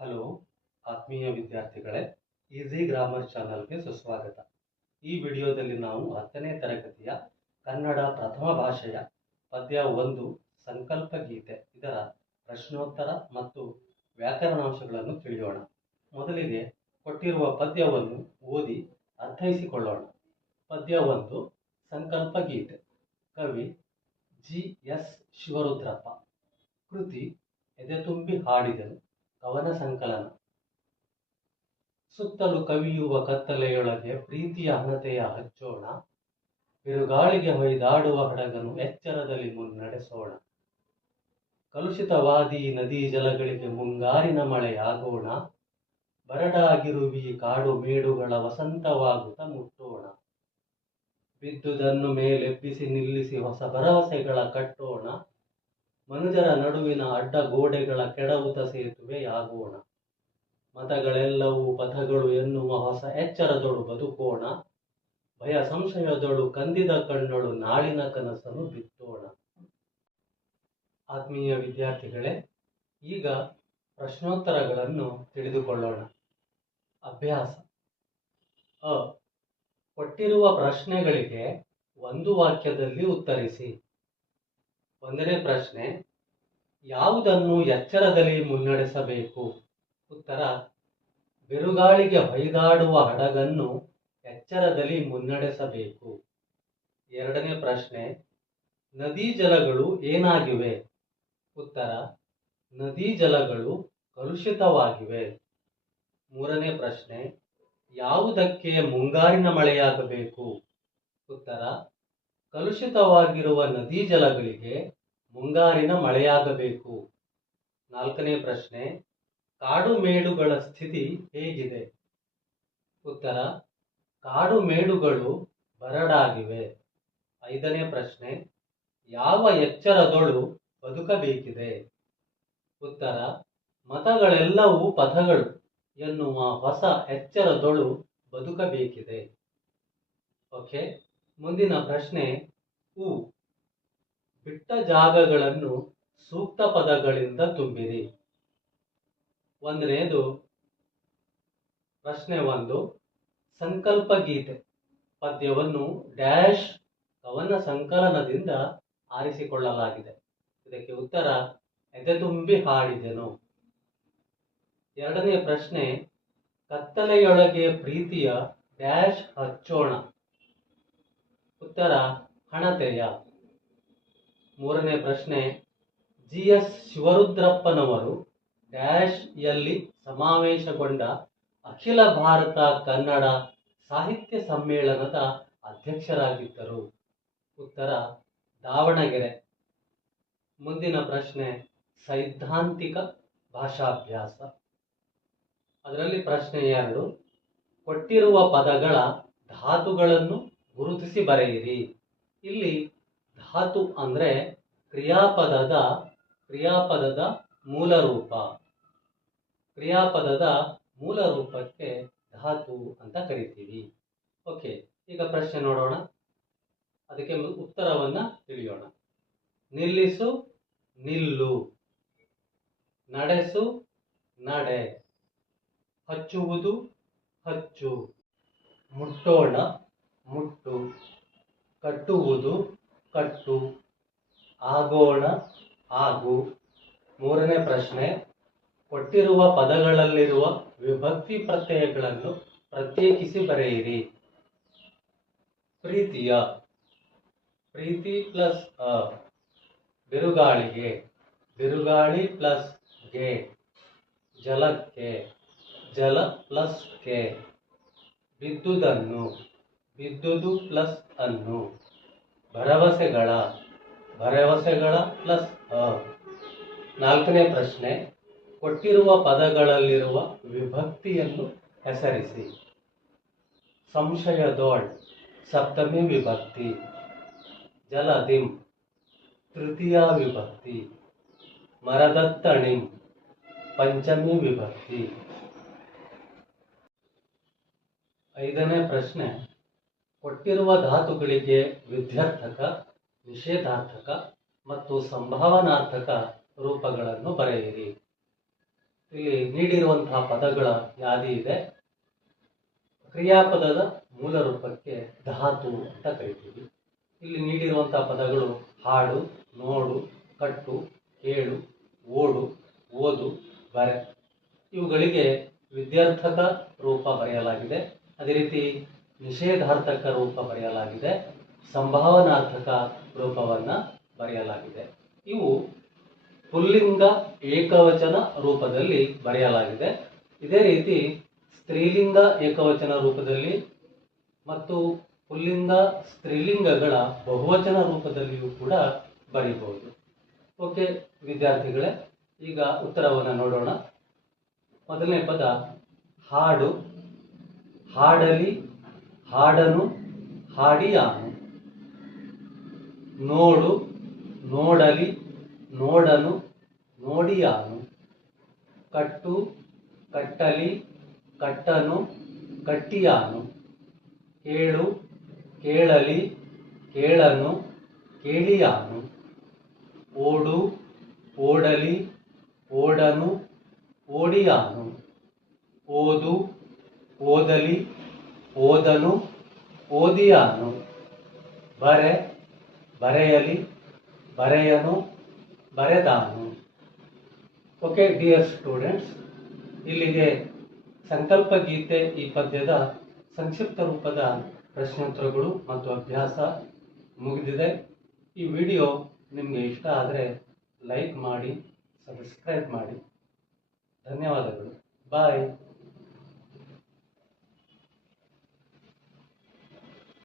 Hello ಆತ್ಮೀಯ ವಿದ್ಯಾರ್ಥಿಗಳೇ, easy grammar ಚಾನಲ್ಗೆ ಸುಸ್ವಾಗತ. ಈ ವಿಡಿಯೋದಲ್ಲಿ ನಾವು 10ನೇ ತರಗತಿಯ ಕನ್ನಡ ಪ್ರಥಮ ಭಾಷೆಯ ಪದ್ಯ 1 ಸಂಕಲ್ಪ ಗೀತೆ ಇದರ ಪ್ರಶ್ನೋತ್ತರ ಮತ್ತು ವ್ಯಾಕರಣಾಂಶಗಳನ್ನು ತಿಳಿಯೋಣ. ಮೊದಲಿಗೆ ಕೊಟ್ಟಿರುವ ಪದ್ಯವನ್ನು ಓದಿ ಅರ್ಥೈಸಿಕೊಳ್ಳೋಣ. ಪದ್ಯ 1 ಸಂಕಲ್ಪ ಗೀತೆ. ಕವಿ ಜಿ.ಎಸ್. ಶಿವರುದ್ರಪ್ಪ. ಕೃತಿ ಎದೆತುಂಬಿ ಹಾಡಿದೆನು ಕವನ ಸಂಕಲನ. ಸುತ್ತಲೂ ಕವಿಯುವ ಕತ್ತಲೆಯೊಳಗೆ ಪ್ರೀತಿಯ ಹಣತೆಯ ಹಚ್ಚೋಣ, ಬಿರುಗಾಳಿಗೆ ಹೊಯ್ದಾಡುವ ಹಡಗನು ಎಚ್ಚರದಲ್ಲಿ ಮುನ್ನಡೆಸೋಣ. ಕಲುಷಿತವಾದಿ ನದಿ ಜಲಗಳಿಗೆ ಮುಂಗಾರಿನ ಮಳೆಯಾಗೋಣ, ಬರಡಾಗಿರುವಿ ಕಾಡು ಮೇಡುಗಳ ವಸಂತವಾಗುತ್ತ ಮುಟ್ಟೋಣ. ಬಿದ್ದುದನ್ನು ಮೇಲೆಬ್ಬಿಸಿ ನಿಲ್ಲಿಸಿ ಹೊಸ ಭರವಸೆಗಳ ಕಟ್ಟೋಣ, ಮನುಜರ ನಡುವಿನ ಅಡ್ಡ ಗೋಡೆಗಳ ಕೆಡವುತ ಸೇತುವೆಯಾಗೋಣ. ಮತಗಳೆಲ್ಲವೂ ಪಥಗಳು ಎನ್ನುವ ಹೊಸ ಎಚ್ಚರದೊಳು ಬದುಕೋಣ, ಭಯ ಸಂಶಯದೊಳು ಕಂದಿದ ಕಣ್ಣೊಳು ನಾಳಿನ ಕನಸನ್ನು ಬಿತ್ತೋಣ. ಆತ್ಮೀಯ ವಿದ್ಯಾರ್ಥಿಗಳೇ, ಈಗ ಪ್ರಶ್ನೋತ್ತರಗಳನ್ನು ತಿಳಿದುಕೊಳ್ಳೋಣ. ಅಭ್ಯಾಸ. ಕೊಟ್ಟಿರುವ ಪ್ರಶ್ನೆಗಳಿಗೆ ಒಂದು ವಾಕ್ಯದಲ್ಲಿ ಉತ್ತರಿಸಿ. 1ನೇ ಪ್ರಶ್ನೆ, ಯಾವುದನ್ನು ಎಚ್ಚರದಲ್ಲಿ ಮುನ್ನಡೆಸಬೇಕು? ಉತ್ತರ, ಬಿರುಗಾಳಿಗೆ ಹೊಯ್ದಾಡುವ ಹಡಗನ್ನು ಎಚ್ಚರದಲ್ಲಿ ಮುನ್ನಡೆಸಬೇಕು. 2ನೇ ಪ್ರಶ್ನೆ, ನದಿ ಜಲಗಳು ಏನಾಗಿವೆ? ಉತ್ತರ, ನದಿ ಜಲಗಳು ಕಲುಷಿತವಾಗಿವೆ. 3ನೇ ಪ್ರಶ್ನೆ, ಯಾವುದಕ್ಕೆ ಮುಂಗಾರಿನ ಮಳೆಯಾಗಬೇಕು? ಉತ್ತರ, ಕಲುಷಿತವಾಗಿರುವ ನದಿ ಜಲಗಳಿಗೆ ಮುಂಗಾರಿನ ಮಳೆಯಾಗಬೇಕು. 4ನೇ ಪ್ರಶ್ನೆ, ಕಾಡು ಮೇಡುಗಳ ಸ್ಥಿತಿ ಹೇಗಿದೆ? ಉತ್ತರ, ಕಾಡು ಮೇಡುಗಳು ಬರಡಾಗಿವೆ. 5ನೇ ಪ್ರಶ್ನೆ, ಯಾವ ಎಚ್ಚರದೊಳು ಬದುಕಬೇಕಿದೆ? ಉತ್ತರ, ಮತಗಳೆಲ್ಲವೂ ಪಥಗಳು ಎನ್ನುವ ಹೊಸ ಎಚ್ಚರದೊಳು ಬದುಕಬೇಕಿದೆ. ಓಕೆ, ಮುಂದಿನ ಪ್ರಶ್ನೆ, ಬಿಟ್ಟ ಜಾಗಗಳನ್ನು ಸೂಕ್ತ ಪದಗಳಿಂದ ತುಂಬಿರಿ. 1ನೇದು ಪ್ರಶ್ನೆ 1, ಸಂಕಲ್ಪ ಗೀತೆ ಪದ್ಯವನ್ನು ಡ್ಯಾಶ್ ಕವನ ಸಂಕಲನದಿಂದ ಆರಿಸಿಕೊಳ್ಳಲಾಗಿದೆ. ಇದಕ್ಕೆ ಉತ್ತರ, ಎದೆತುಂಬಿ ಹಾಡಿದೆನು. 2ನೇ ಪ್ರಶ್ನೆ, ಕತ್ತಲೆಯೊಳಗೆ ಪ್ರೀತಿಯ ಡ್ಯಾಶ್ ಹಚ್ಚೋಣ. ಉತ್ತರ, ಹಣತೆಯ. 3ನೇ ಪ್ರಶ್ನೆ, ಜಿ.ಎಸ್. ಶಿವರುದ್ರಪ್ಪನವರು ಡ್ಯಾಶ್ ಯಲ್ಲಿ ಸಮಾವೇಶಗೊಂಡ ಅಖಿಲ ಭಾರತ ಕನ್ನಡ ಸಾಹಿತ್ಯ ಸಮ್ಮೇಳನದ ಅಧ್ಯಕ್ಷರಾಗಿದ್ದರು. ಉತ್ತರ, ದಾವಣಗೆರೆ. ಮುಂದಿನ ಪ್ರಶ್ನೆ, ಸೈದ್ಧಾಂತಿಕ ಭಾಷಾಭ್ಯಾಸ. ಅದರಲ್ಲಿ ಪ್ರಶ್ನೆ 2, ಕೊಟ್ಟಿರುವ ಪದಗಳ ಧಾತುಗಳನ್ನು ಗುರುತಿಸಿ ಬರೆಯಿರಿ. ಇಲ್ಲಿ ಧಾತು ಅಂದ್ರೆ ಕ್ರಿಯಾಪದದ ಮೂಲ ರೂಪ. ಕ್ರಿಯಾಪದದ ಮೂಲ ರೂಪಕ್ಕೆ ಧಾತು ಅಂತ ಕರಿತೀವಿ. ಓಕೆ, ಈಗ ಪ್ರಶ್ನೆ ನೋಡೋಣ, ಅದಕ್ಕೆ ಉತ್ತರವನ್ನ ತಿಳಿಯೋಣ. ನಿಲ್ಲಿಸು, ನಿಲ್ಲು. ನಡೆಸು, ನಡೆ. ಹಚ್ಚುವುದು, ಹಚ್ಚು. ಮುಟ್ಟೋಣ, ಮುಟ್ಟು. ಕಟ್ಟುವುದು, ಕಟ್ಟು. ಆಗೋಣ, ಆಗು. 3ನೇ ಪ್ರಶ್ನೆ, ಕೊಟ್ಟಿರುವ ಪದಗಳಲ್ಲಿರುವ ವಿಭಕ್ತಿ ಪ್ರತ್ಯಯಗಳನ್ನು ಪ್ರತ್ಯೇಕಿಸಿ ಬರೆಯಿರಿ. ಪ್ರೀತಿಯ, ಪ್ರೀತಿ ಪ್ಲಸ್ ಅ. ಬಿರುಗಾಳಿಗೆ, ಬಿರುಗಾಳಿ ಪ್ಲಸ್ ಗೆ. ಜಲಕ್ಕೆ, ಜಲ ಪ್ಲಸ್ ಕೆ. ಬಿದ್ದುದನ್ನು, ಬಿದ್ದುದು ಪ್ಲಸ್ ಅನ್ನು. ಭರವಸೆಗಳ, ಭರವಸೆಗಳ ಪ್ಲಸ್ ಅ. 4ನೇ ಪ್ರಶ್ನೆ, ಕೊಟ್ಟಿರುವ ಪದಗಳಲ್ಲಿರುವ ವಿಭಕ್ತಿಯನ್ನು ಹೆಸರಿಸಿ. ಸಂಶಯದೋಳ್ ಸಪ್ತಮಿ ವಿಭಕ್ತಿ. ಜಲದಿಂ ತೃತೀಯ ವಿಭಕ್ತಿ. ಮರದತ್ತಣಿಂ ಪಂಚಮಿ ವಿಭಕ್ತಿ. 5ನೇ ಪ್ರಶ್ನೆ, ಕೊಟ್ಟಿರುವ ಧಾತುಗಳಿಗೆ ವಿಧ್ಯರ್ಥಕ, ನಿಷೇಧಾರ್ಥಕ ಮತ್ತು ಸಂಭಾವನಾರ್ಥಕ ರೂಪಗಳನ್ನು ಬರೆಯಿರಿ. ಇಲ್ಲಿ ನೀಡಿರುವಂತಹ ಪದಗಳ ಯಾದಿ ಇದೆ. ಕ್ರಿಯಾಪದದ ಮೂಲ ರೂಪಕ್ಕೆ ಧಾತು ಅಂತ ಕರಿತೀವಿ. ಇಲ್ಲಿ ನೀಡಿರುವಂತಹ ಪದಗಳು ಹಾಡು, ನೋಡು, ಕಟ್ಟು, ಕೇಳು, ಓಡು, ಓದು, ಬರೆ. ಇವುಗಳಿಗೆ ವಿದ್ಯಾರ್ಥಕ ರೂಪ ಬರೆಯಲಾಗಿದೆ. ಅದೇ ರೀತಿ ನಿಷೇಧಾರ್ಥಕ ರೂಪ ಬರೆಯಲಾಗಿದೆ, ಸಂಭಾವನಾರ್ಥಕ ರೂಪವನ್ನು ಬರೆಯಲಾಗಿದೆ. ಇವು ಪುಲ್ಲಿಂಗ ಏಕವಚನ ರೂಪದಲ್ಲಿ ಬರೆಯಲಾಗಿದೆ. ಇದೇ ರೀತಿ ಸ್ತ್ರೀಲಿಂಗ ಏಕವಚನ ರೂಪದಲ್ಲಿ ಮತ್ತು ಪುಲ್ಲಿಂಗ ಸ್ತ್ರೀಲಿಂಗಗಳ ಬಹುವಚನ ರೂಪದಲ್ಲಿಯೂ ಕೂಡ ಬರೀಬಹುದು. ಓಕೆ ವಿದ್ಯಾರ್ಥಿಗಳೇ, ಈಗ ಉತ್ತರವನ್ನು ನೋಡೋಣ. ಮೊದಲನೇ ಪದ ಹಾಡು, ಹಾಡಲಿ, ಹಾಡನು, ಹಾಡಿಯಾನು. ನೋಡು, ನೋಡಲಿ, ನೋಡನು, ನೋಡಿಯಾನು. ಕಟ್ಟು, ಕಟ್ಟಲಿ, ಕಟ್ಟನು, ಕಟ್ಟಿಯಾನು. ಕೇಳು, ಕೇಳಲಿ, ಕೇಳನು, ಕೇಳಿಯಾನು. ಓಡು, ಓಡಲಿ, ಓಡನು, ಓಡಿಯಾನು. ಓದು, ಓದಲಿ, ಓದನು, ಓದಿಯಾನು. ಬರೆ, ಬರೆಯಲಿ, ಬರೆಯನು, ಬರೆದಾನು. ಓಕೆ ಡಿಯರ್ ಸ್ಟೂಡೆಂಟ್ಸ್, ಇಲ್ಲಿಗೆ ಸಂಕಲ್ಪ ಗೀತೆ ಈ ಪದ್ಯದ ಸಂಕ್ಷಿಪ್ತ ರೂಪದ ಪ್ರಶ್ನೋತ್ತರಗಳು ಮತ್ತು ಅಭ್ಯಾಸ ಮುಗಿದಿದೆ. ಈ ವಿಡಿಯೋ ನಿಮಗೆ ಇಷ್ಟ ಆದರೆ ಲೈಕ್ ಮಾಡಿ, ಸಬ್ಸ್ಕ್ರೈಬ್ ಮಾಡಿ. ಧನ್ಯವಾದಗಳು. ಬಾಯ್.